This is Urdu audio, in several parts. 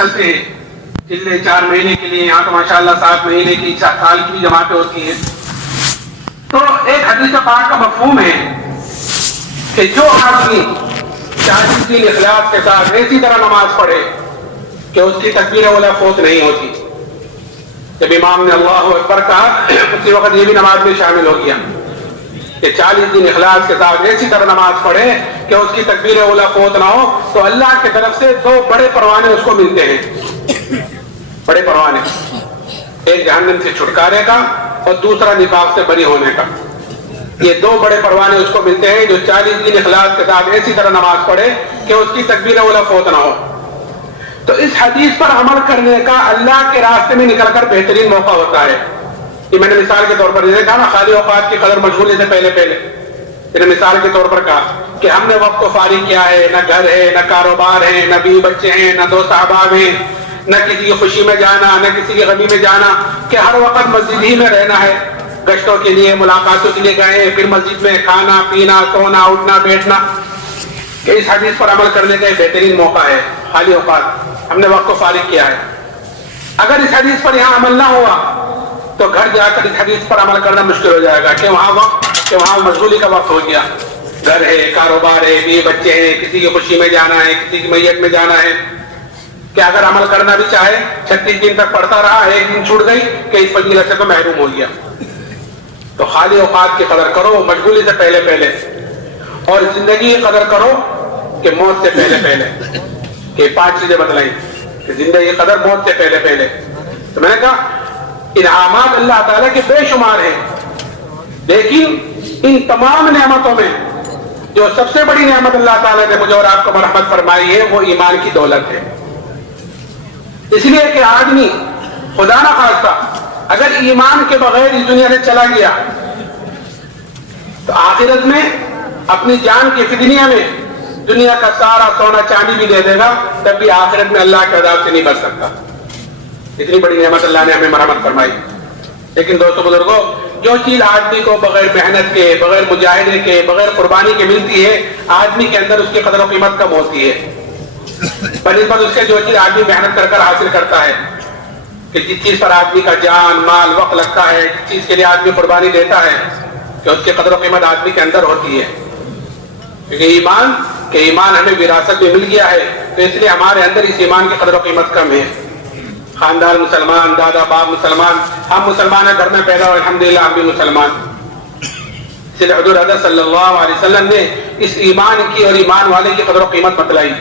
چلتے ہیں پچھلے 4 مہینے کے لیے، یہاں تو ماشاءاللہ 7 مہینے کی 4 سال کی بھی جماعتیں ہوتی ہیں. تو ایک حدیث پاک کا مفہوم ہے کہ جو آدمی 40 دن اخلاص کے ساتھ ایسی طرح نماز پڑھے کہ اس کی تکبیر اولیٰ فوت نہیں ہوتی. جب امام نے اللہ اکبر کہا اسی وقت یہ بھی نماز میں شامل ہو گیا کہ 40 دن اخلاص کے ساتھ ایسی طرح نماز پڑھے کہ اس کی تکبیر اولیٰ فوت نہ ہو، تو اللہ کی طرف سے 2 بڑے پروانے اس کو ملتے ہیں. بڑے پروانے، ایک جہنم سے چھٹکارے کا اور دوسرا نفاق سے بری ہونے کا. یہ 2 بڑے پروانے اس کو ملتے ہیں جو 40 دن اخلاص کے ساتھ ایسی طرح نماز پڑھے کہ اس کی تکبیر اولیٰ فوت نہ ہو. تو اس حدیث پر عمل کرنے کا اللہ کے راستے میں نکل کر بہترین موقع ہوتا ہے. یہ میں نے مثال کے طور پر جیسے کہا نا خالی اوقات کی قدر مشغولی سے پہلے میں نے مثال کے طور پر کہا کہ ہم نے وقت کو فارغ کیا ہے، نہ گھر ہے، نہ کاروبار ہے، نہ بیوی بچے ہیں، نہ دوست احباب ہیں، نہ کسی کی خوشی میں جانا، نہ کسی کی غمی میں جانا، کہ ہر وقت مسجد ہی میں رہنا ہے. گشتوں کے لیے، ملاقاتوں کے لیے گئے، پھر مسجد میں کھانا پینا، سونا اٹھنا بیٹھنا. کہ اس حدیث پر عمل کرنے کا ایک بہترین موقع ہے خالی اوقات، ہم نے وقت کو فارغ کیا ہے. اگر اس حدیث پر یہاں عمل نہ ہوا تو گھر جا کر اس حدیث پر عمل کرنا مشکل ہو جائے گا کہ وہاں مشغولی کا وقت ہو گیا. گھر ہے، کاروبار ہے، بیوی بچے ہیں، کسی کی خوشی میں جانا ہے، کسی کی میت میں جانا ہے. کہ اگر عمل کرنا بھی چاہے 36 دن تک پڑھتا رہا، ایک دن چھوٹ گئی کہ اس فضیلت سے تو محروم ہو گیا. تو خالی اوقات کی قدر کرو مشغولی سے پہلے، اور زندگی کی قدر کرو کہ موت سے پہلے. کہ 5 چیزیں بتلائیں کہ زندگی کی قدر موت سے پہلے. تو میں نے کہا انعامات اللہ تعالیٰ کے بے شمار ہیں، لیکن ان تمام نعمتوں میں جو سب سے بڑی نعمت اللہ تعالیٰ نے مجھے اور آپ کو مرحمت فرمائی ہے وہ ایمان کی دولت ہے. اس لیے کہ آدمی خدا نہ خواستہ اگر ایمان کے بغیر اس دنیا سے چلا گیا تو آخرت میں اپنی جان کی فدیہ میں دنیا کا سارا سونا چاندی بھی دے دے گا، تب بھی آخرت میں اللہ کے عذاب سے نہیں بچ سکتا. اتنی بڑی نعمت اللہ نے ہمیں مرحمت فرمائی. لیکن دوستو بزرگوں، جو چیز آدمی کو بغیر محنت کے، بغیر مجاہدے کے، بغیر قربانی کے ملتی ہے، آدمی کے اندر اس کی قدر و قیمت کم ہوتی ہے بنسبت اس کے جو چیز آدمی محنت کر حاصل کرتا ہے. کہ جس چیز پر آدمی کا جان مال وقت لگتا ہے، جس چیز کے لیے آدمی قربانی دیتا ہے، کہ اس کی قدر و قیمت آدمی کے اندر ہوتی ہے. کیونکہ ایمان ہمیں وراثت میں مل گیا ہے، تو اس لیے ہمارے اندر اس ایمان کی قدر و قیمت کم ہے. خاندان مسلمان، دادا باپ مسلمان، ہم مسلمان ہیں، گھر میں پیدا ہوئے الحمدللہ ہم بھی مسلمان. اس لیے حضور حضرت صلی اللہ علیہ وسلم نے اس ایمان کی اور ایمان والے کی قدر و قیمت بتلائی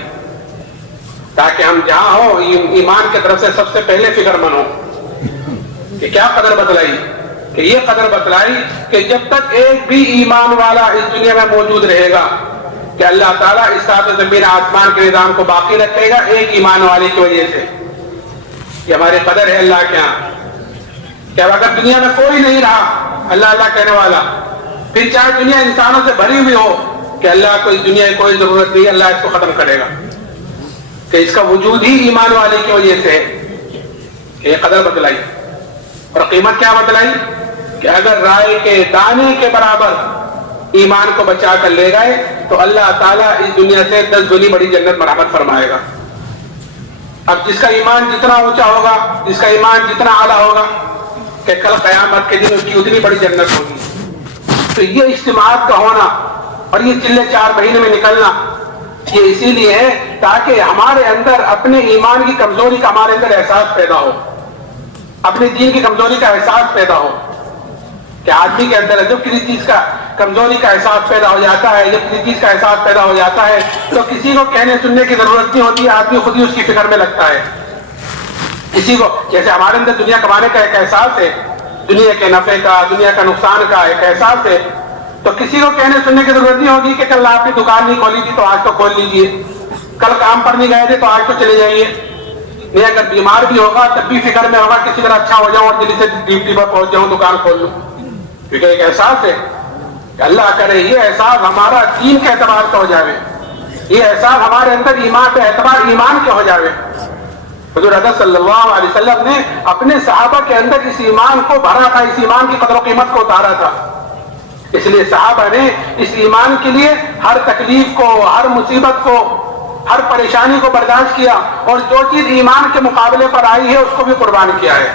تاکہ ہم جہاں ہو ایمان کی طرف سے سب سے پہلے فکر مند ہو. کہ کیا قدر بتلائی؟ کہ یہ قدر بتلائی کہ جب تک ایک بھی ایمان والا اس دنیا میں موجود رہے گا کہ اللہ تعالیٰ اس ساتھ زمین آسمان کے نظام کو باقی رکھے گا ایک ایمان والے کی وجہ سے. یہ ہماری قدر ہے اللہ کے ہاں. کہ اگر دنیا میں کوئی نہیں رہا اللہ کہنے والا، پھر چاہے دنیا انسانوں سے بھری ہوئی ہو کہ اللہ کو اس دنیا کی کوئی ضرورت نہیں، اللہ اس کو ختم کرے گا. کہ اس کا وجود ہی ایمان والے کی وجہ سے ہے. کہ یہ قدر بتلائی. اور قیمت کیا بتلائی؟ کہ اگر رائے کے دانے کے برابر ایمان کو بچا کر لے گئے تو اللہ تعالیٰ اس دنیا سے 10 گنی بڑی جنت مرحمت فرمائے گا. اب جس کا ایمان جتنا اونچا ہوگا، جس کا ایمان جتنا اعلیٰ ہوگا، کہ کل قیامت کے دن اس کی اتنی بڑی جنت ہوگی. تو یہ اجتماعات کا ہونا اور یہ چلے 4 مہینے میں نکلنا یہ اسی لیے ہے تاکہ ہمارے اندر اپنے ایمان کی کمزوری کا ہمارے اندر احساس پیدا ہو، اپنے دین کی کمزوری کا احساس پیدا ہو. کہ آدمی کے اندر جب کسی چیز کا کمزوری کا احساس پیدا ہو جاتا ہے، جب کسی چیز کا احساس پیدا ہو جاتا ہے تو کسی کو کہنے سننے کی ضرورت نہیں ہوتی، آدمی خود ہی اس کی فکر میں لگتا ہے. کسی کو جیسے ہمارے اندر دنیا کمانے کا ایک احساس ہے، دنیا کے نفع کا، دنیا کا نقصان کا ایک احساس ہے، تو کسی کو کہنے سننے کی ضرورت نہیں ہوگی کہ کل آپ نے دکان نہیں کھولی تھی تو آج تو کھول لیجیے، کل کام پر نہیں گئے تھے تو آج تو چلے جائیے. نہیں، اگر بیمار بھی ہوگا تب بھی فکر میں ہوگا کسی طرح اچھا ہو جاؤں اور جلدی سے ڈیوٹی پر پہنچ جاؤں، دکان کھول لوں. کیونکہ ایک احساس ہے کہ اللہ کرے یہ احساس ہمارا دین کے اعتبار کا ہو جاوے، یہ احساس ہمارے اندر ایمان پہ اعتبار ایمان کے ہو جاوے. حضور حضرت صلی اللہ علیہ وسلم نے اپنے صحابہ کے اندر اس ایمان کو بھرا تھا، اس ایمان کی قدر و قیمت کو اتارا تھا. اس لیے صحابہ نے اس ایمان کے لیے ہر تکلیف کو، ہر مصیبت کو، ہر پریشانی کو برداشت کیا اور جو چیز ایمان کے مقابلے پر آئی ہے اس کو بھی قربان کیا ہے.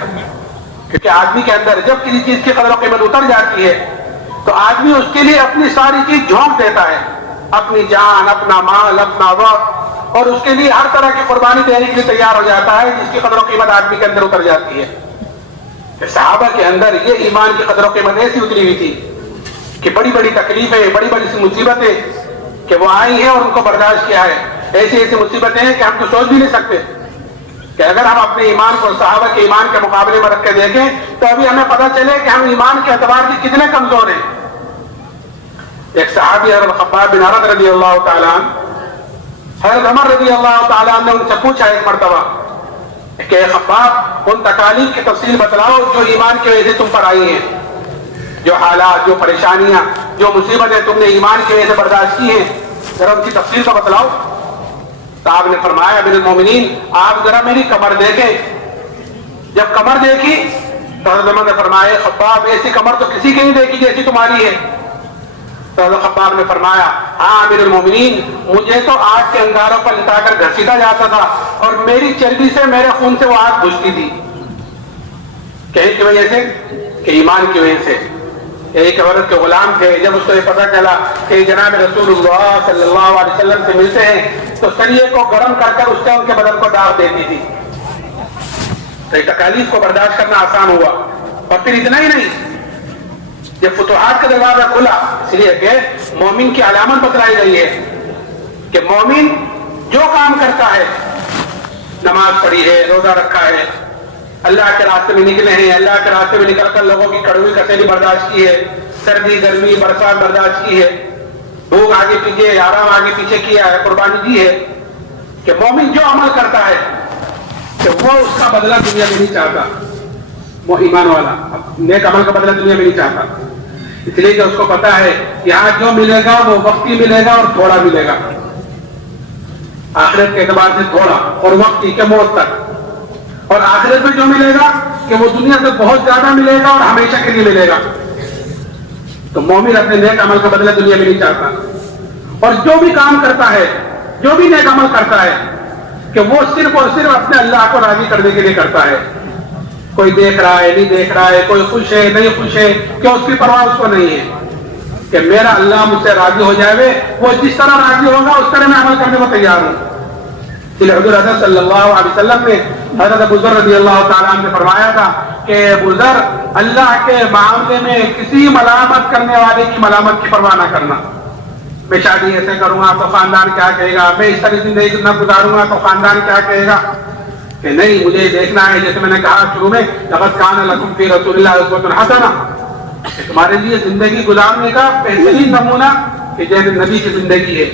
کیونکہ آدمی کے اندر جب کسی چیز کی قدر و قیمت اتر جاتی ہے تو آدمی اس کے لیے اپنی ساری چیز جھونک دیتا ہے، اپنی جان، اپنا مال، اپنا وقت، اور اس کے لیے ہر طرح کی قربانی دینے کے لیے تیار ہو جاتا ہے جس کی قدر و قیمت آدمی کے اندر اتر جاتی ہے. کہ صحابہ کے اندر یہ ایمان کی قدر و قیمت ایسی اتری ہوئی تھی کہ بڑی بڑی تکلیفیں، بڑی بڑی سی مصیبتیں کہ وہ آئی ہیں اور ان کو برداشت کیا ہے. ایسی ایسی مصیبتیں ہیں کہ ہم تو سوچ بھی نہیں سکتے کہ اگر ہم اپنے ایمان کو صحابہ کے ایمان کے مقابلے میں رکھ کے دیکھیں تو ابھی ہمیں پتہ چلے کہ ہم ایمان کے اعتبار سے کتنے کمزور ہیں. ایک صحابی حضرت خباب بن عرد رضی اللہ تعالیٰ عنہ، حضرت عمر رضی اللہ تعالیٰ عنہ نے ان سے پوچھا ایک مرتبہ کہ خباب ان تکالیف کی تفصیل بتلاؤ جو ایمان کی وجہ سے تم پر آئی ہیں، جو حالات، جو پریشانیاں، جو مصیبتیں تم نے ایمان کی وجہ سے برداشت کی ہیں، ذرا ان کی تفصیل تو بتلاؤ. تو آپ نے فرمایا امیر المومنین آپ ذرا میری کمر دیکھیں. جب کمر دیکھی تو حضرت عمر نے فرمایا خباب ایسی کمر تو کسی کی نہیں دیکھی جیسی تمہاری ہے. تو حضرت خباب نے فرمایا ہاں امیر المومنین مجھے تو آگ کے انگاروں پر لٹا کر گھسیٹا جاتا تھا اور میری چربی سے، میرے خون سے وہ آگ بجھتی تھی. کہیں کی وجہ سے کہ ایمان کی وجہ سے. ایک عورت کے غلام تھے، جب اس کو یہ پتہ چلا کہ جناب رسول اللہ صلی اللہ علیہ وسلم سے ملتے ہیں تو سریے کو گرم کر کر اس سے ان کے بدن کو داغ دیتی تھی. تو تکالیف کو برداشت کرنا آسان ہوا. اور پھر اتنا ہی نہیں، جب فتوحات کا دروازہ کھلا، اس لیے کہ مومن کی علامت بتلائی گئی ہے کہ مومن جو کام کرتا ہے، نماز پڑھی ہے، روزہ رکھا ہے، اللہ کے راستے میں نکلے ہیں، اللہ کے راستے میں نکل کر لوگوں کی کڑوی کسیلی برداشت کی ہے، سردی گرمی برسات برداشت کی ہے، بھوک آگے پیچھے، آرام آگے پیچھے کیا ہے، قربانی دی ہے، کہ مومن جو عمل کرتا ہے کہ وہ اس کا بدلہ دنیا میں نہیں چاہتا. وہ ایمان والا نیک عمل کا بدلہ دنیا میں نہیں چاہتا، اس لیے کہ اس کو پتا ہے یہاں جو ملے گا وہ وقتی ملے گا اور تھوڑا ملے گا. آخرت کے اعتبار سے تھوڑا اور وقتی کے موت تک. اور آخرت میں جو ملے گا کہ وہ دنیا سے بہت زیادہ ملے گا اور ہمیشہ کے لیے ملے گا. تو مومن اپنے نیک عمل کا بدلہ دنیا میں نہیں چاہتا. اور جو بھی کام کرتا ہے، جو بھی نیک عمل کرتا ہے کہ وہ صرف اور صرف اپنے اللہ کو راضی کرنے کے لیے کرتا ہے. کوئی دیکھ رہا ہے نہیں دیکھ رہا ہے، کوئی خوش ہے نہیں خوش ہے، کہ اس کی پرواہ اس کو نہیں ہے کہ میرا اللہ مجھ سے راضی ہو جائے، وہ جس طرح راضی ہوگا اس طرح میں عمل کرنے کو تیار ہوں. اس لیے حضور حضرت صلی اللہ علیہ وسلم نے حضرت ابو ذر رضی اللہ تعالیٰ عنہ نے فرمایا تھا کہ ابو ذر اللہ کے معاملے میں کسی ملامت کرنے والے کی ملامت کی پرواہ نہ کرنا. میں شادی ایسے کروں گا تو خاندان کیا کہے گا، میں اس طرح زندگی نہ گزاروں گا تو خاندان کیا کہے گا. کہ نہیں، مجھے دیکھنا ہے جیسے میں نے کہا شروع میں لقد کان لکم فی رسول اللہ اسوۃ حسنہ، تمہارے لیے زندگی گزارنے کا بہترین نمونہ کہ جیسے نبی کی زندگی ہے.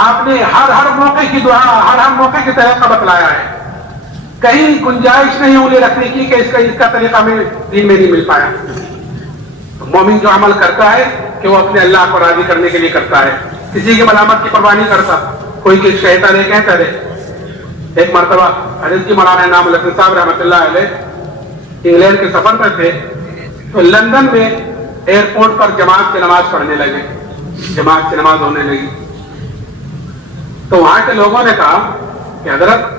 آپ نے ہر موقع کی دعا، ہر موقع کے طریقہ بتلایا ہے. کہیں گنجائش نہیں انگلی رکھنے کی کہ اس کا طریقہ میں دین میں نہیں مل پایا. مومن جو عمل کرتا ہے کہ وہ اپنے اللہ کو راضی کرنے کے لیے کرتا ہے، کسی کی ملامت کی پرواہ نہیں کرتا. کوئی کچھ کہتا رہے کہتا رہے. ایک مرتبہ حضرت جی مولانا انعام الحسن صاحب رحمۃ اللہ علیہ انگلینڈ کے سفر پر تھے تو لندن میں ایئرپورٹ پر جماعت کی نماز پڑھنے لگے، جماعت کی نماز ہونے لگی. تو وہاں کے لوگوں نے کہا کہ حضرت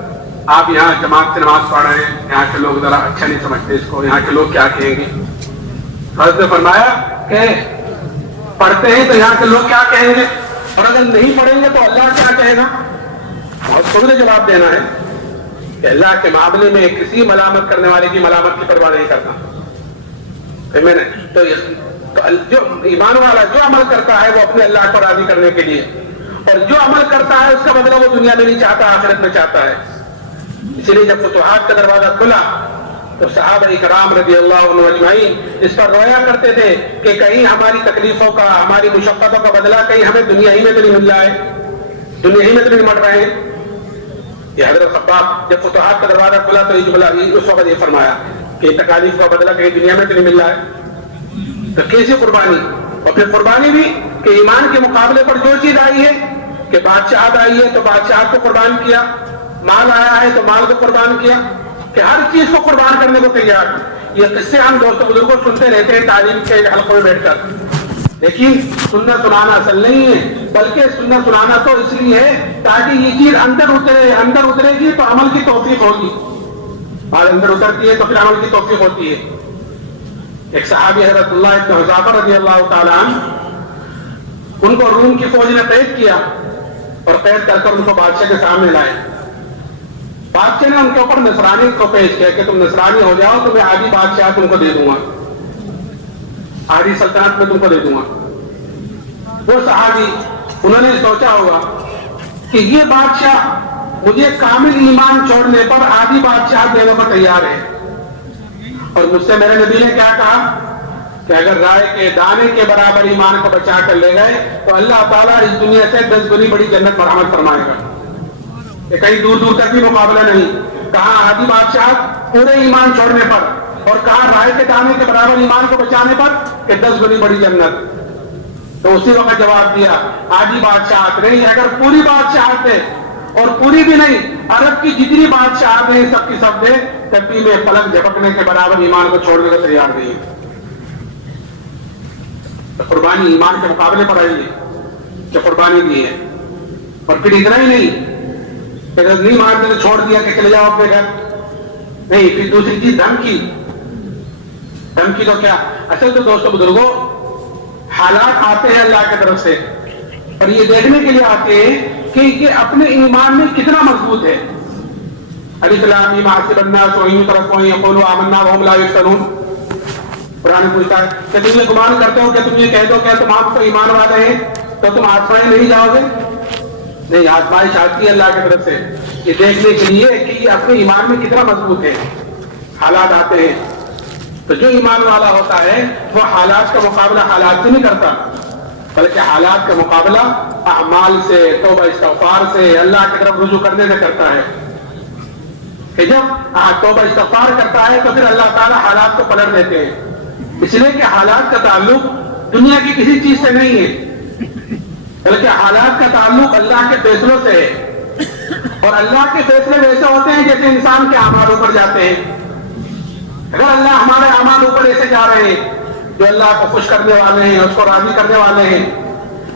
آپ یہاں جماعت کی نماز پڑھ رہے ہیں، یہاں کے لوگ ذرا اچھا نہیں سمجھتے اس کو، یہاں کے لوگ کیا کہیں گے. حضرت نے فرمایا کہ پڑھتے ہیں تو یہاں کے لوگ کیا کہیں گے، اور اگر نہیں پڑھیں گے تو اللہ کیا کہے گا. اور خود نے جواب دینا ہے کہ اللہ کے معاملے میں کسی ملامت کرنے والے کی ملامت کی پرواہ نہیں کرتا. میں نے تو جو ایمان والا جو عمل کرتا ہے وہ اپنے اللہ کو راضی کرنے کے لیے، اور جو عمل کرتا ہے اس کا بدلہ وہ دنیا میں نہیں چاہتا، آخرت میں چاہتا ہے. اسی لیے جب فتوحات کا دروازہ کھلا تو صحابہ کرام رضی اللہ عنہ اجمعین اس پر رویا کرتے تھے کہ کہیں ہماری تکلیفوں کا، ہماری مشقتوں کا بدلہ کہیں ہمیں دنیا ہی میں تو نہیں مل رہا ہے، دنیا ہی میں تو نہیں مٹ رہے ہیں. یہ حضرت خباب جب فتوحات کا دروازہ کھلا تو اس وقت یہ فرمایا کہ تکالیف کا بدلہ کہیں دنیا میں تو نہیں مل رہا ہے. تو کیسی قربانی، اور پھر قربانی بھی کہ ایمان کے مقابلے پر جو چیز آئی ہے کہ بادشاہت آئی ہے تو بادشاہت کو قربان کیا، مال آیا ہے تو مال کو قربان کیا، کہ ہر چیز کو قربان کرنے کو تیار. یہ قصے ہم دوستوں بزرگوں سنتے رہتے ہیں تعلیم کے حلقوں میں بیٹھ کر لیکن سننا سنانا اصل نہیں ہے، بلکہ سننا سنانا تو اس لیے ہے تاکہ یہ چیز اندر اترے گی تو عمل کی توفیق ہوگی، اور اندر اترتی ہے تو پھر عمل کی توفیق ہوتی ہے۔ ایک صحابی حضرت اللہ ابن حذافہ رضی اللہ تعالیٰ عنہ، ان کو روم کی فوج نے قید کیا اور قید کر کر ان کو بادشاہ کے سامنے لائے۔ بادشاہ نے ان کے اوپر نصرانی کو پیش کیا کہ تم نصرانی ہو جاؤ تو میں آدھی بادشاہ تم کو دے دوں گا، آدھی سلطنت میں تم کو دے دوں گا۔ وہ صحابی انہوں نے سوچا ہوگا کہ یہ بادشاہ مجھے کامل ایمان چھوڑنے پر آدھی بادشاہ دینے کو تیار ہے، اور مجھ سے میرے نبی نے کیا کہا کہ اگر رائے کے دانے کے برابر ایمان کو بچا کر لے گئے تو اللہ تعالیٰ اس دنیا سے 10 گنی بڑی جنت مرحمت فرمائے گا۔ یہ کہیں دور دور تک بھی مقابلہ نہیں، کہاں آدھی بادشاہ پورے ایمان چھوڑنے پر، اور کہاں رائے کے دانے کے برابر ایمان کو بچانے پر کہ 10 گنی بڑی جنت۔ تو اسی وقت جواب دیا آدھی بادشاہت نہیں، اگر پوری بادشاہت ہے، اور پوری بھی نہیں، عرب کی جتنی بادشاہت ہے سب کی سب دے، تب بھی میں پلک جھپکنے کے برابر ایمان کو چھوڑنے کو تیار نہیں ہے۔ تو قربانی ایمان کے مقابلے پر آئی ہے کہ قربانی دی ہے۔ اور پھر اتنا ہی نہیں کہ نہیں مانتے تو چھوڑ دیا کہ چلے جاؤ اپنے گھر، نہیں، پھر دوسری چیز دھمکی تو کیا، اصل تو دوستوں بزرگوں حالات آتے ہیں اللہ کی طرف سے، اور یہ دیکھنے کے لیے آتے ہیں کہ یہ اپنے ایمان میں کتنا مضبوط ہے۔ الف لام میم حسب الناس ان يتركوا ان يقولوا آمنا وهم لا يفتنون۔ قرآن پوچھتا ہے کہ تم یہ گمان کرتے ہو کہ تم یہ کہہ دو کہ تم آپ کو ایمان والے ہیں تو تم آزمائے نہیں جاؤ گے؟ نہیں، آزمائش آتی ہے اللہ کی طرف سے یہ دیکھنے کے لیے کہ یہ اپنے ایمان میں کتنا مضبوط ہے۔ حالات آتے ہیں تو جو ایمان والا ہوتا ہے وہ حالات کا مقابلہ حالات سے نہیں کرتا، بلکہ حالات کا مقابلہ اعمال سے، توبہ استغفار سے، اللہ کی طرف رجوع کرنے سے کرتا ہے۔ کہ جب توبہ استغفار کرتا ہے تو پھر اللہ تعالیٰ حالات کو پلٹ دیتے ہیں، اس لیے کہ حالات کا تعلق دنیا کی کسی چیز سے نہیں ہے، بلکہ حالات کا تعلق اللہ کے فیصلوں سے ہے، اور اللہ کے فیصلے ویسے ہوتے ہیں جیسے انسان کے اعمال اوپر جاتے ہیں۔ اگر اللہ ہمارے اعمال اوپر ایسے جا رہے ہیں جو اللہ کو خوش کرنے والے ہیں، اس کو راضی کرنے والے ہیں،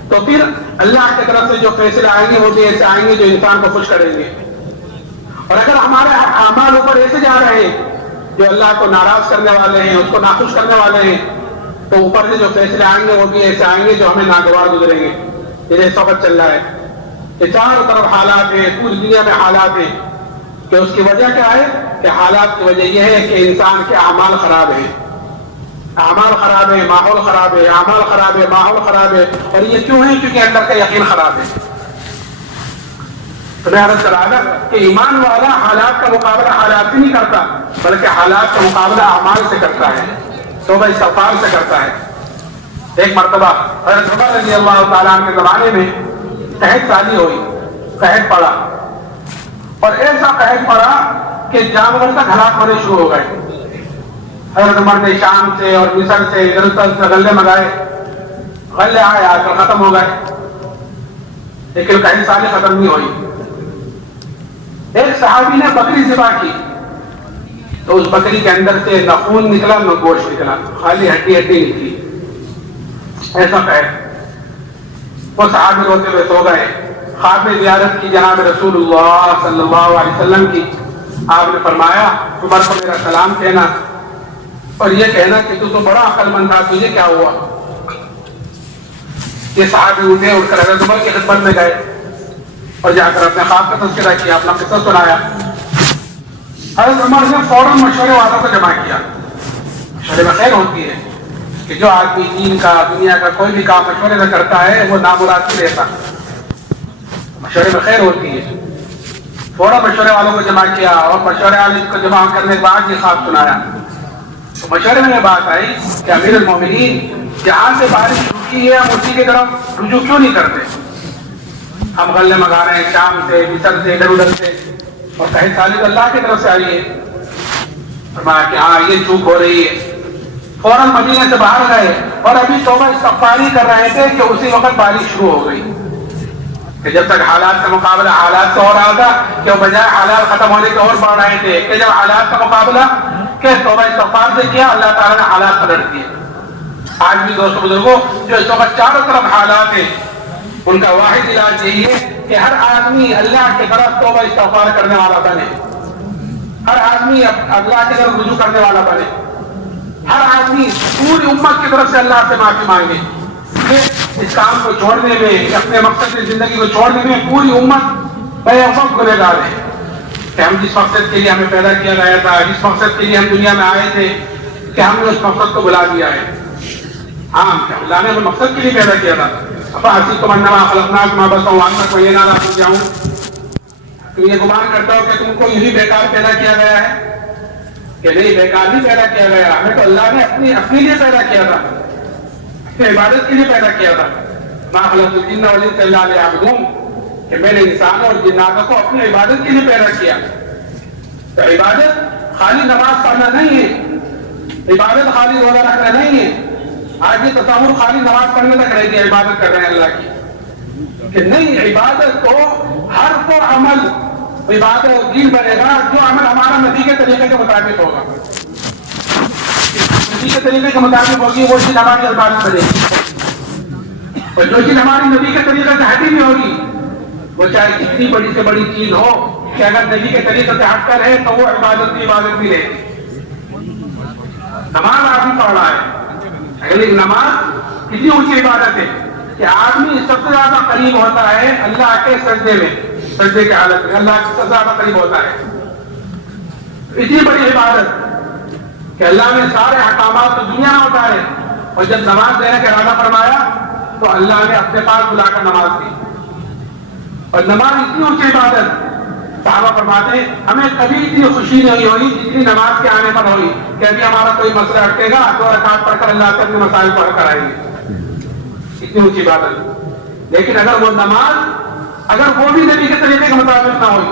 تو پھر اللہ کی طرف سے جو فیصلے آئیں گے وہ بھی ایسے آئیں گے جو انسان کو خوش کریں گے۔ اور اگر ہمارے اعمال اوپر ایسے جا رہے ہیں جو اللہ کو ناراض کرنے والے ہیں، اس کو ناخوش کرنے والے ہیں، تو اوپر سے جو فیصلے آئیں گے وہ بھی ایسے آئیں گے جو ہمیں ناگوار گزریں گے۔ یہ اس وقت چل رہا ہے، یہ چاروں طرف حالات ہیں، پوری دنیا میں حالات ہیں، کہ اس کی وجہ کیا ہے کہ حالات کی وجہ یہ ہے کہ انسان کے اعمال خراب ہیں، اعمال خراب ہے، ماحول خراب ہے، اعمال خراب ہے، ماحول خراب ہے۔ اور یہ کیوں ہے؟ کیونکہ اندر کا یقین خراب ہے۔ تو میں عرض کر رہا تھا کہ ایمان والا حالات کا مقابلہ حالات سے نہیں کرتا، بلکہ حالات کا مقابلہ اعمال سے کرتا ہے، توبہ استغفار سے کرتا ہے۔ ایک مرتبہ حضرت عمر رضی اللہ تعالیٰ عنہ کے زمانے میں قحط سالی ہوئی، قحط پڑا، اور ایسا قحط پڑا کہ جانور تک ہلاک ہونے شروع ہو گئے۔ حضرت عمر نے شام سے اور مصر سے ادھر سے غلے منگائے، غلے آئے آ کر ختم ہو گئے، لیکن قحط سالی ختم نہیں ہوئی۔ ایک صحابی نے بکری ذبح کی تو اس بکری کے اندر سے نہ خون نکلا نہ گوشت نکلا، خالی ہڈی نکلی، ایسا قحط۔ وہ صحابی روتے ہوئے سو گئے۔ خواب میں زیارت کی جناب رسول اللہ صلی اللہ علیہ وسلم کی، آپ نے فرمایا عمر کو میرا سلام کہنا اور یہ کہنا کہ تو بڑا عقل مند تھا، تجھے کیا ہوا؟ یہ صحابی اٹھے، اٹھ کر حضرت عمر کی خدمت میں گئے اور جا کر اپنے خواب کا تذکرہ کیا، اپنا قصہ سنایا۔ حضرت عمر نے فوراً مشورے والوں کو جمع کیا۔ مشورے میں خیر ہوتی ہے کہ جو آدمی دین کا، دنیا کا کوئی بھی کام مشورے میں کرتا ہے وہ نامراد نہیں رہتا، مشورے میں خیر ہوتی ہے۔ فوراً مشورے والوں کو جمع کیا اور مشورے والوں کو جمع کرنے کے بعد یہ خواب سنایا۔ تو مشورے میں یہ بات آئی کہ امیر المومنین، جہاں سے بارش رکی ہے ہم اسی کی طرف رجوع کیوں نہیں کرتے؟ ہم غلے منگا رہے ہیں شام سے، مصر سے، ادھر ادھر سے، اور قحط سالی تو اللہ کی طرف سے آئی ہے۔ فرمایا کہ ہاں یہ چوک ہو رہی ہے۔ فوراً مدینے سے باہر گئے اور ابھی توبہ استغفاری کر رہے تھے کہ اسی وقت بارش شروع ہو گئی، کہ جب تک حالات کا مقابلہ حالات سے ہو رہا تھا کہ بجائے حالات ختم ہونے کے اور بڑھ رہے تھے، کہ جب حالات کا مقابلہ کہ توبہ استغفار سے کیا اللہ تعالیٰ نے حالات پلٹ دیے۔ آج بھی دوستوں بزرگوں جو اس وقت چاروں طرف حالات ہیں، ان کا واحد علاج یہی ہے کہ ہر آدمی اللہ کی طرف توبہ استغفار کرنے والا بنے، ہر آدمی اللہ کی طرف رجوع کرنے والا بنے، ہر آدمی پوری امت کی طرف سے اللہ سے معافی مانگے کہ اس کام کو چھوڑنے میں، اپنے مقصد کی زندگی کو چھوڑنے میں پوری امت بے وقت گنہگار ہے کہ ہم جس مقصد کے لیے ہمیں پیدا کیا گیا تھا، جس مقصد کے لیے ہم دنیا میں آئے تھے، کہ ہم نے اس مقصد کو بلا دیا ہے۔ ہاں اللہ نے ہمیں مقصد کے لیے پیدا کیا تھا۔ افحسبتم انما خلقناکم عبثا وانکم الینا لا ترجعون، تم یہ گمان کرتا ہو کہ تم کو یہی بیکار پیدا کیا گیا ہے؟ کہ نہیں، بیکار نہیں پیدا کیا گیا، ہمیں تو اللہ نے اپنے لیے پیدا کیا تھا، اپنی عبادت کے لیے پیدا کیا تھا۔ ما خلقت الجن والانس الا لیعبدون، کہ میں نے انسان اور جنات کو اپنی عبادت کے لیے پیدا کیا۔ تو عبادت خالی نماز پڑھنا نہیں ہے، عبادت خالی روزہ رکھنا نہیں ہے۔ آج یہ تصور خالی نماز پڑھنے تک رہ گیا، عبادت کر رہے ہیں اللہ کی، کہ نہیں، عبادت کو ہر وہ عمل عبادت دین بنے گا جو عمل ہمارا نبی کے طریقے کے مطابق ہوگا، نبی کے طریقے کے مطابق ہوگی، وہ چیز ہماری عبادت بنے گی۔ اور جو چیز ہماری نبی کے طریقے سے ہٹی بھی ہوگی، وہ چاہے کتنی بڑی سے بڑی چیز ہو، کہ اگر نبی کے طریقے سے ہٹ کر ہے تو وہ عبادت بھی رہے گی۔ نماز آدمی پڑھ رہا ہے، لیکن نماز کتنی اونچی عبادت ہے کہ آدمی سب سے زیادہ قریب ہوتا ہے اللہ کے سجدے میں، سجدے کی حالت میں اللہ سے زیادہ قریب ہوتا ہے۔ اتنی بڑی عبادت کہ اللہ نے سارے احکامات تو دنیا میں اتارے، اور جب نماز دینے کا ارادہ فرمایا تو اللہ نے اپنے پاس بلا کر نماز دی۔ اور نماز اتنی اونچی عبادت، صحابہ فرماتے ہیں ہمیں کبھی اتنی خوشی نہیں ہوئی جتنی نماز کے آنے پر ہوئی کہ ابھی ہمارا کوئی مسئلہ اٹکے گا، 2 رکعت پڑھ کر اللہ سے اپنے مسائل پڑھ کر آئیں گے، اتنی اونچی عبادت۔ لیکن اگر وہ نماز، اگر وہ بھی نبی کے طریقے کے مطابق نہ ہوئی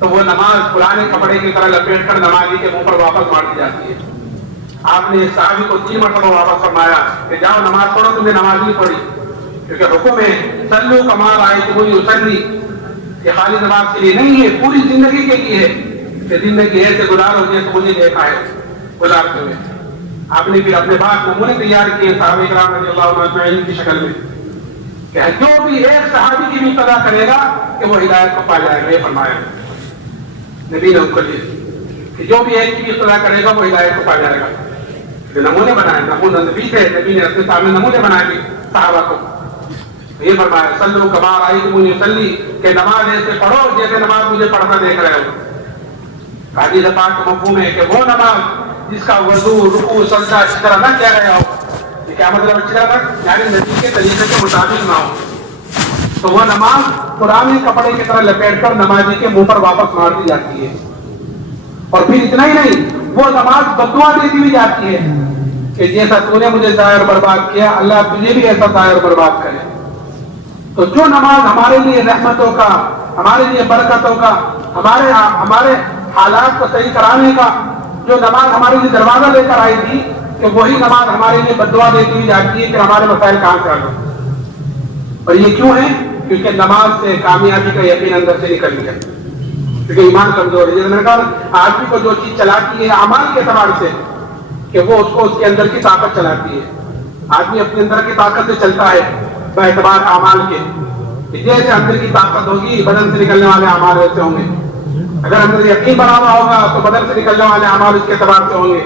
تو وہ نماز پرانے کپڑے کی طرح لپیٹ کر نمازی کے منہ پر واپس مار دی جاتی ہے۔ آپ نے ایک صحابی کو 3 مرتبہ واپس فرمایا کہ جاؤ نماز پڑھو، تم نے نماز نہیں پڑھی، کیونکہ حکم ہے صلو کما رأیتمونی اصلی، یہ خالی نماز کے لیے نہیں ہے، پوری زندگی کے لیے ہے کہ زندگی ایسے گزارو جیسے مجھے دیکھا ہے گزارتے ہوئے۔ آپ نے پھر اپنے بعد نمونے تیار کیے صحابہ کرام رضی اللہ عنہ اجمعین کی شکل میں کہ جو بھی ایک صحابی کی بھی اقتدا کرے گا کہ وہ ہدایت کو پا جائے گا۔ یہ فرمایا نبی نے ان کو لیے کہ جو بھی ایک کی بھی اقتدا کرے گا وہ ہدایت کو پا جائے گا۔ جو نمونے بنائے، نمونہ نبی تھے، نبی نے اپنے سامنے نمونے بنا کے صحابہ کو یہ فرمایا صلو کما رأیتمونی اصلی، کہ نماز ایسے پڑھو جیسے نماز مجھے پڑھنا دیکھ رہے ہو۔ حدیث پاک کا مفہوم ہے کہ وہ نماز جس کا وضو، رکوع، سجدہ اس طرح نہ کیا گیا ہو، یہ کیا مطلب اچھی طرح یعنی نبی کے طریقے کے مطابق نہ ہو، تو وہ نماز پرانے کپڑے کی طرح لپیٹ کر نمازی کے منہ پر واپس مار دی جاتی ہے۔ اور پھر اتنا ہی نہیں، وہ نماز بددعا دیتی بھی جاتی ہے کہ جیسا تو نے مجھے ضائع اور برباد کیا، اللہ تجھے بھی ایسا ضائع اور برباد کرے۔ تو جو نماز ہمارے لیے رحمتوں کا، ہمارے لیے برکتوں کا، ہمارے حالات کو صحیح کرانے کا جو نماز ہمارے لیے دروازہ لے کر آئی تھی، کہ وہی نماز ہمارے لیے بددعا دیتی ہوئی جاتی ہے کہ ہمارے مسائل کہاں سے حل ہو۔ اور یہ کیوں ہے؟ کیونکہ نماز سے کامیابی کا یقین اندر سے نکل گیا، کیونکہ ایمان کمزور ہے۔ جیسے میں نے کہا آدمی کو جو چیز چلاتی ہے اعمال کے اعتبار سے، کہ وہ اس کو اس کے اندر کی طاقت چلاتی ہے۔ آدمی اپنے اندر کی طاقت سے چلتا ہے با اعتبار اعمال کے، جیسے اندر کی طاقت ہوگی بدن سے نکلنے والے اعمال ویسے ہوں گے۔ اگر اندر یقین بنا ہوا ہوگا تو بدن سے نکلنے والے اعمال اس کے اعتبار سے ہوں گے۔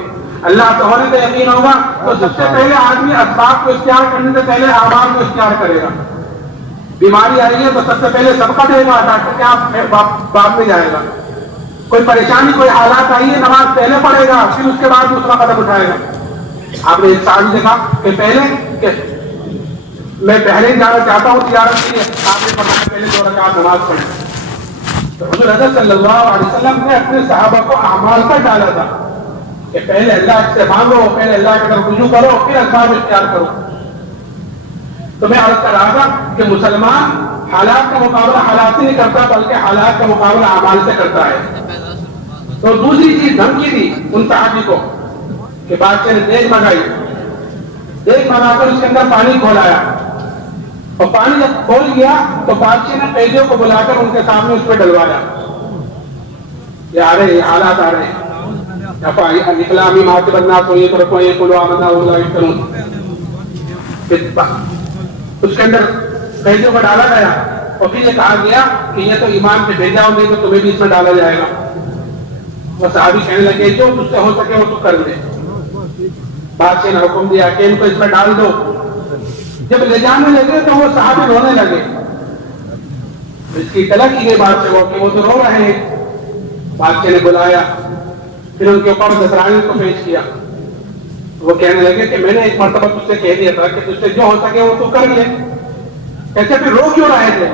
اللہ سے ہونے کا یقین ہوگا تو سب سے پہلے آدمی اسباب کو اختیار کرنے سے پہلے اعمال کو اختیار کرے گا۔ بیماری آئی ہے تو سب سے پہلے صدقہ دے گا، ڈاکٹر کے آپ بعد میں جائے گا۔ کوئی پریشانی، کوئی حالات آئی ہے، نماز پہلے پڑھے گا، پھر اس کے بعد دوسرا قدم اٹھائے گا۔ آپ نے ایک صحابی دیکھا کہ پہلے میں پہلے جانا چاہتا ہوں تجارت کے لیے، آپ نے فرمایا پہلے 2 رکعت نماز پڑھیں۔ تو حضور حضرت صلی اللہ علیہ وسلم نے اپنے صحابہ کو اعمال پر ڈالا تھا کہ پہلے اللہ سے مانگو، پہلے اللہ کی طرف رجوع کرو، پھر اسباب اختیار کرو۔ تو میں عرض کر رہا تھا کہ مسلمان حالات کا مقابلہ حالات سے نہیں کرتا بلکہ حالات کا مقابلہ اعمال سے کرتا ہے۔ تو دوسری چیز دھمکی دی ان صحابی کو کہ بادشاہ نے دیگ منگائی، دیگ منگا کر اس کے اندر پانی کھولایا، اور پانی جب کھول گیا تو بادشاہ نے قیدیوں کو بلا کر ان کے سامنے اس پہ ڈلوایا۔ یہ آ رہے حالات آ رہے ہیں، نکلا اس کے اندر قیدیوں کو ڈالا گیا اور پھر یہ کہا گیا کہ یہ تو ایمان پہ بھیجا ہو نہیں تو تمہیں بھی اس میں ڈالا جائے گا. وہ صحابی کہنے لگے جو تجھ سے ہو سکے وہ تو کر لے. بادشاہ نے حکم دیا کہ ان کو اس میں ڈال دو. جب لے جانے لگے تو وہ صحابی رونے لگے. اس کی اطلاع کی گئی بادشاہ کو کہ وہ تو رو رہے ہیں. بادشاہ نے بلایا, پھر ان کے اوپر نصرانی کو پیش کیا. وہ کہنے لگے کہ میں نے ایک مرتبہ تجھ سے کہہ دیا تھا کہ تجھ سے جو ہو سکے وہ تو کر لے. ایسے پھر رو کیوں رہے تھے؟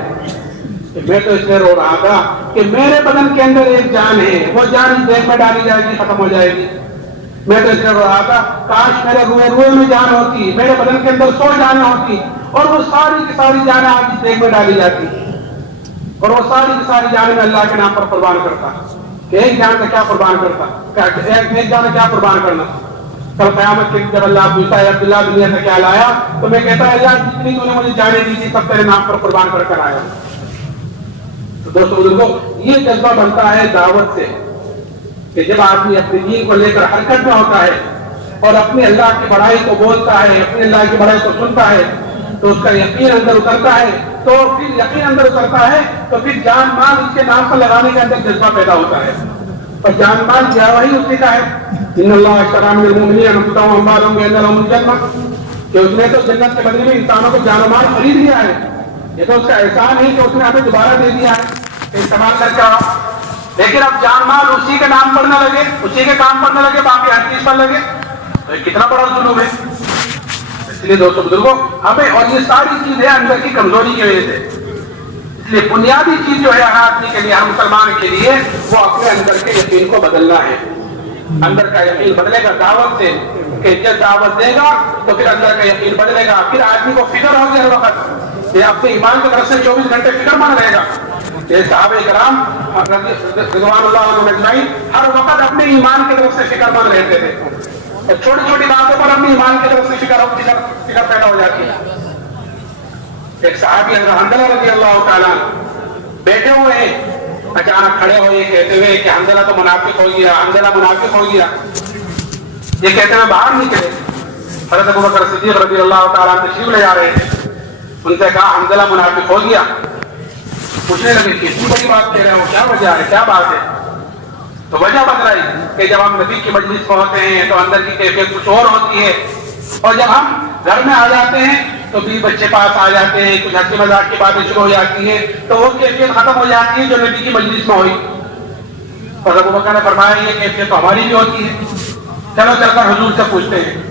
کہ میں تو اس لیے رو رہا تھا کہ میرے بدن کے اندر ایک جان ہے, وہ جان اس دیکھ میں ڈالی جائے گی, ختم ہو جائے گی. میں تو اس لیے رو رہا تھا کاش میرے روئے میں جان ہوتی, میرے بدن کے اندر 100 جانیں ہوتی اور وہ ساری کی ساری جانیں آج اس دیکھ میں ڈالی جاتی اور وہ ساری کی ساری جانیں میں اللہ کے نام پر قربان کرتا. کہ ایک جان کا کیا قربان کرتا, ایک جان کیا قربان کرنا. کل قیامت کے جب اللہ پوچھتا ہے عبداللہ دنیا سے کیا لایا, تو میں کہتا ہے اللہ جتنی تو نے مجھے جانیں دی تھی سب تیرے نام پر قربان کر کر آیا. تو دوستو بزرگوں, یہ جذبہ بنتا ہے دعوت سے کہ جب آدمی اپنے دین کو لے کر حرکت میں ہوتا ہے اور اپنے اللہ کی بڑائی کو بولتا ہے, اپنے اللہ کی بڑائی کو سنتا ہے, تو اس کا یقین اندر اترتا ہے. تو پھر یقین اندر اترتا ہے تو پھر جان مال اس کے نام پر لگانے کے اندر جذبہ پیدا ہوتا ہے. اور جان مال کیا وہی اسی کا ہے, ان اللہ اشتری من المؤمنین انفسهم واموالهم بان لهم الجنہ, کہ اس نے تو جنت کے بدلے میں انسانوں کو جان و مال خرید لیا ہے. یہ تو اس کا احسان ہے کہ اس نے ہمیں دوبارہ دے دیا ہے کہ استعمال کر کے. لیکن اب جان مال اسی کے نام پر نہ لگے, اسی کے کام پر نہ لگے, باقی ہر چیز پر لگے, تو یہ کتنا بڑا ظلم ہے. اس لیے دوستو بزرگوں ہمیں, اور یہ ساری چیزیں اندر کی کمزوری کی وجہ سے, اس لیے بنیادی چیز جو ہے ہر آدمی کے لیے, ہر مسلمان کے لیے, وہ اپنے اندر کے یقین کو بدلنا ہے. اندر کا یقین بدلے گا دعوت سے, کہ جب دعوت دے گا تو پھر اندر کا یقین بدلے گا. پھر آدمی کو فکر ہوگی ہر وقت, یہ اپنے ایمان کی طرف سے 24 گھنٹے فکر مند رہے گا. یہ صحابہ کرام رضوان اللہ عنہم اجمعین ہر وقت اپنے ایمان کی طرف سے فکر مند رہتے تھے, اور چھوٹی چھوٹی باتوں پر اپنے ایمان کی طرف سے فکر پیدا ہو جاتی ہے. ایک صحابی حنظلہ رضی اللہ تعالیٰ بیٹھے ہوئے ہیں, اچانک کھڑے ہوئے کہتے ہوئے کہ حنظلہ تو منافق ہو گیا, حنظلہ منافق ہو گیا. یہ کہتے ہوئے باہر نکلے. حضرت ابوبکر صدیق رضی اللہ تعالیٰ تشریف لے جا رہے تھے. ان سے کہا حنظلہ منافق ہو گیا. پوچھنے لگے کتنی بڑی بات کہہ رہے ہو, کیا وجہ ہے, کیا بات ہے؟ تو وجہ بتلائی کہ جب ہم نبی کی مجلس میں ہوتے ہیں تو اندر کی کیفیت کچھ اور ہوتی ہے, اور جب ہم گھر میں آ جاتے ہیں تو بھی بچے پاس آ جاتے ہیں, کچھ ہنسی مذاق کی باتیں شروع ہو جاتی ہیں, تو وہ کیفیت ختم ہو جاتی ہے جو نبی کی مجلس میں ہوئی. اور ابو بکر نے فرمایا یہ کیفیت تو ہماری بھی ہوتی ہے, چلو چل کر حضور سے پوچھتے ہیں.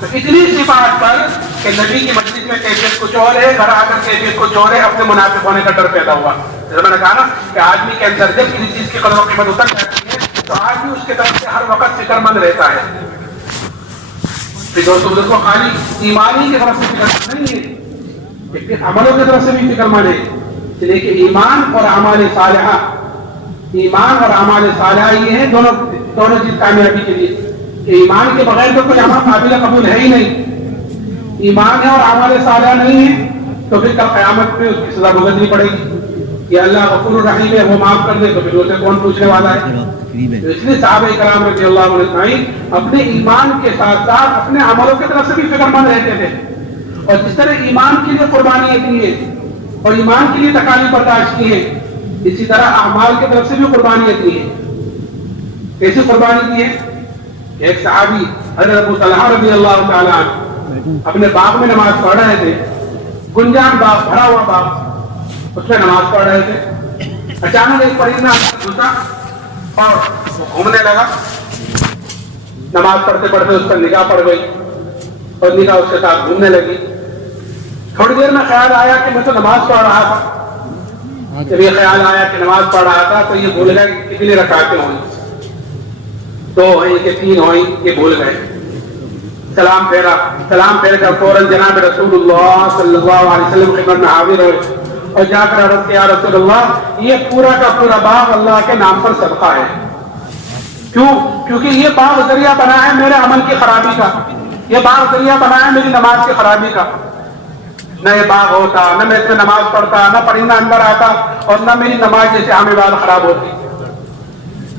تو اتنی سی بات پر کہ نبی کی مجلس میں کیفیت کچھ اور ہے, گھر آ کر کیفیت کچھ اور ہے, اپنے منافق ہونے کا ڈر پیدا ہوا. جیسے میں نے کہا نا کہ آدمی کے اندر جب کسی چیز کی قدر و قیمت اتر جاتی ہے تو آدمی اس کی طرف سے ہر وقت فکر مند رہتا ہے. پھر دوستوں بزرگوں خالی ایمانی کی طرف سے فکر نہیں ہے, لیکن عملوں کی طرف سے بھی فکر مند ہے. اس لیے کہ ایمان اور اعمال صالحہ, ایمان اور اعمال صالحہ یہ ہیں دونوں چیز کامیابی کے لیے. کہ ایمان کے بغیر تو کوئی عمل قابل قبول ہے ہی نہیں. ایمان ہے اور اعمال صالحہ نہیں ہے تو پھر کل قیامت میں اس کی سزا بھگتنی پڑے گی. کہ اللہ غفور الرحیم ہے, وہ معاف کر دے تو پھر اسے کون پوچھنے والا ہے. تو اس لیے صحابہ کرام رضی اللہ عنہ اجمعین اپنے ایمان کے ساتھ ساتھ اپنے عملوں کی طرف سے بھی فکر مند رہتے تھے. اور جس طرح ایمان کے لیے قربانی کی ہے اور ایمان کے لیے تکالیف برداشت کی ہے, اسی طرح اعمال کی طرف سے بھی قربانی کی ہے. کیسے قربانی کی ہے؟ ایک صحابی حضرت ابو طلحہ رضی اللہ تعالیٰ عنہ اپنے باغ میں نماز پڑھ رہے تھے. گنجان باغ, بھرا ہوا باغ, اس میں نماز پڑھ رہے تھے. اچانک ایک پرندہ گھسا اور وہ گھومنے لگا. نماز پڑھتے پڑھتے اس پر نگاہ پڑ گئی اور نگاہ اس کے ساتھ گھومنے لگی. تھوڑی دیر میں خیال آیا کہ میں تو نماز پڑھ رہا تھا. جب یہ خیال آیا کہ نماز پڑھ رہا تھا تو یہ بھول گیا کہ کتنی رکعتیں ہوئی, 2 ہوئی کہ 3 ہوئی, یہ بھول گئے. سلام پھیرا کر فوراً جناب رسول اللہ صلی اللہ علیہ وسلم خدمت میں حاضر ہوئے اور جا کر عرض کیا رسول اللہ یہ پورا کا پورا باغ اللہ کے نام پر صدقہ ہے. کیوں؟ کیونکہ یہ باغ ذریعہ بنا ہے میرے عمل کی خرابی کا, یہ باغ ذریعہ بنا ہے میری نماز کی خرابی کا. نہ یہ باغ ہوتا, نہ میں اس میں نماز پڑھتا, نہ پرندہ اندر آتا, اور نہ میری نماز جیسے ہمیں بعد خراب ہوتی.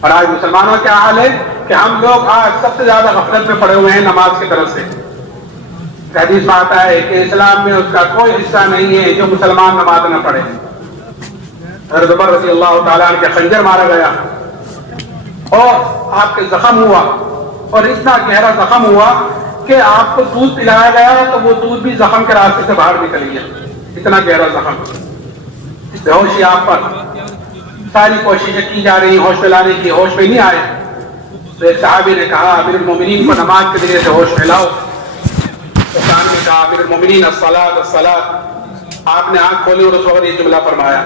اور آج مسلمانوں کا حال ہے کہ ہم لوگ آج سب سے زیادہ غفلت میں پڑے ہوئے ہیں نماز کی طرف سے. حدیث میں آتا ہے کہ اسلام میں اس کا کوئی حصہ نہیں ہے جو مسلمان نماز نہ پڑھے. حضرت عمر رضی اللہ تعالیٰ عنہ کے خنجر مارا گیا اور آپ کے زخم ہوا, اور اتنا گہرا زخم ہوا کہ آپ کو دودھ پلایا گیا تو وہ دودھ بھی زخم کے راستے سے باہر نکل گیا, اتنا گہرا زخم. بے ہوشی آپ پر, ساری کوششیں کی جا رہی ہوش میں لانے کی, ہوش میں نہیں آئے. تو ایک صحابی نے کہا امیر المومنین کو نماز کے ذریعے سے ہوش میں لاؤ. تو صاحب نے کہا امیر المومنین الصلاۃ الصلاۃ. آپ نے آنکھ کھولی اور اس وقت یہ جملہ فرمایا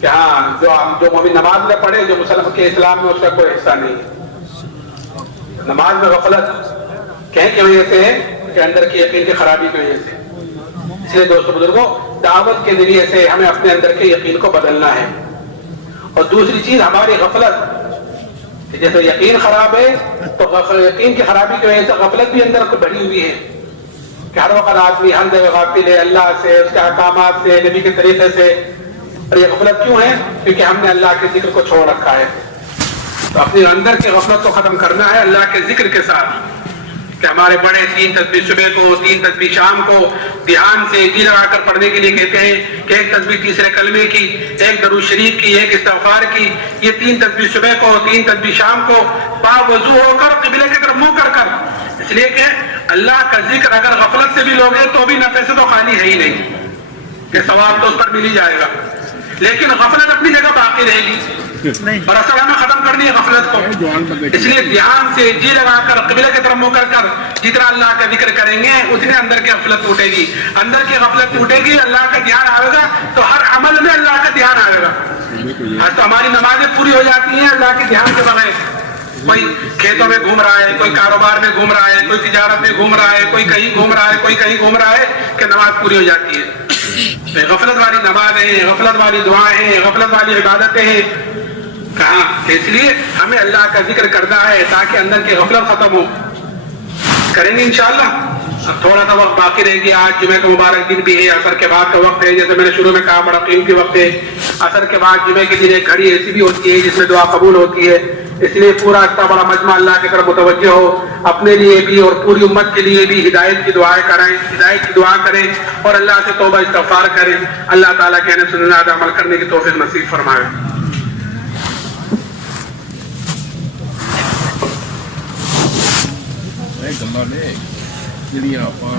کہ ہاں جو مومن نماز نہ پڑھے, جو مسلمان کے اسلام میں اس کا کوئی حصہ نہیں ہے. نماز میں غفلت کہنے کی وجہ سے ہے کہ اندر کی یقین کی خرابی کی وجہ سے. اس لیے دوستو بزرگوں, دعوت کے ذریعے سے ہمیں اپنے اندر کے یقین کو بدلنا ہے. اور دوسری چیز ہماری غفلت, جیسے یقین خراب ہے تو یقین کی خرابی کی وجہ سے غفلت بھی اندر کو بڑھی ہوئی ہے کہ ہر وقت آدمی ہم غافل ہے اللہ سے, اس کے احکامات سے, نبی کے طریقے سے. اور یہ غفلت کیوں ہے؟ کیونکہ ہم نے اللہ کے ذکر کو چھوڑ رکھا ہے. تو اپنے اندر کی غفلت کو ختم کرنا ہے اللہ کے ذکر کے ساتھ, کہ ہمارے بڑے 3 تسبیح صبح کو, 3 تسبیح شام کو دھیان سے جی لگا کر پڑھنے کے لیے کہتے ہیں کہ ایک تسبیح تیسرے کلمے کی, ایک درود شریف کی, ایک استغفار کی. یہ 3 تسبیح صبح کو, 3 تسبیح شام کو باوضو ہو کر قبلے کی طرف منہ کر. اس لیے کہ اللہ کا ذکر اگر غفلت سے بھی لوگے تو بھی نفع سے تو خالی ہے ہی نہیں, کہ ثواب تو اس پر مل ہی جائے گا, لیکن غفلت اپنی جگہ باقی رہے گی. اور اصل ہمیں ختم کرنی ہے غفلت کو. اس لیے دھیان سے جی لگا کر قبلہ کی طرف منہ کر جتنا اللہ کا ذکر کریں گے اتنے اندر کی غفلت ٹوٹے گی. اندر کی غفلت ٹوٹے گی, اللہ کا دھیان آئے گا, تو ہر عمل میں اللہ کا دھیان آئے گا. آج تو ہماری نمازیں پوری ہو جاتی ہیں اللہ کے دھیان کے بغیر. کوئی کھیتوں میں گھوم رہا ہے, کوئی کاروبار میں گھوم رہا ہے, کوئی تجارت میں گھوم رہا ہے, کوئی کہیں گھوم رہا ہے, کوئی کہیں گھوم رہا ہے, کہ نماز پوری ہو جاتی ہے. غفلت والی نماز ہے, غفلت والی دعائیں ہیں, غفلت والی عبادتیں ہیں. کہاں؟ اس لیے ہمیں اللہ کا ذکر کرنا ہے تاکہ اندر کی غفلت ختم ہو. کریں گے انشاءاللہ. اب تھوڑا سا وقت باقی رہے گی. آج جمعہ کا مبارک دن بھی ہے, عصر کے بعد کا وقت ہے, جیسے میں نے شروع میں کہا بڑا قیمتی وقت ہے. عصر کے بعد جمعہ کے دن ایک گھڑی ایسی بھی ہوتی ہے جس میں دعا قبول ہوتی ہے. اس لیے پورا اتنا بڑا مجمع اللہ کی طرف متوجہ ہو, اپنے لیے بھی اور پوری امت کے لیے بھی ہدایت کی دعائیں کریں, ہدایت کی دعا کریں اور اللہ سے توبہ استغفار کریں. اللہ تعالیٰ کے کہنے سننا عمل کرنے کی توفیق نصیب فرمائے. Gambar ni, jadi apa?